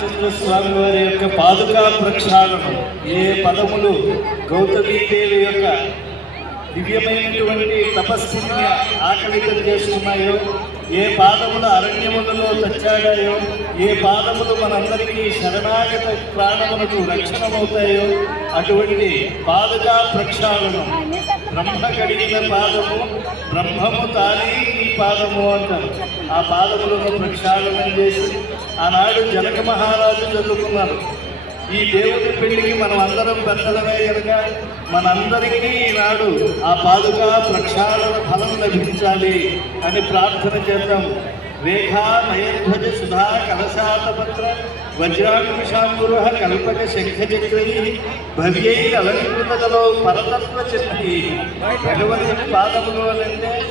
రామచంద్ర స్వామి వారి యొక్క పాదుకా ప్రక్షాళనం, ఏ పదములు గౌతమీదేవి యొక్క దివ్యమైనటువంటి తపస్సుని ఆకలితం చేసుకున్నాయో, ఏ పాదములు అరణ్యములలో తచ్చాడాయో, ఏ పాదములు మనందరికీ శరణాగత ప్రాణములకు రక్షణమవుతాయో అటువంటి పాదుకా ప్రక్షాళనం. బ్రహ్మ కడిగిన పాదము, బ్రహ్మము తానే ఈ పాదము అంటారు. ఆ పాదములను ప్రక్షాళనం చేసి ఆనాడు జనక మహారాజు చదువుకున్నారు. ఈ దేవుని పెళ్లికి మనం అందరం పెద్దలమే కనుక మనందరికీ ఈనాడు ఆ పాదుకా ప్రక్షాళన ఫలం లభించాలి అని ప్రార్థన చేద్దాం. రేఖా నయధ్వజ సుధా కలశాతపత్ర వజ్రాంకుశాంబుర కల్పక శంఖచక్రీ భవ్యై అలంకృతలో పరతత్వ చిహ్నై. భగవంతుని పాదములు అంటే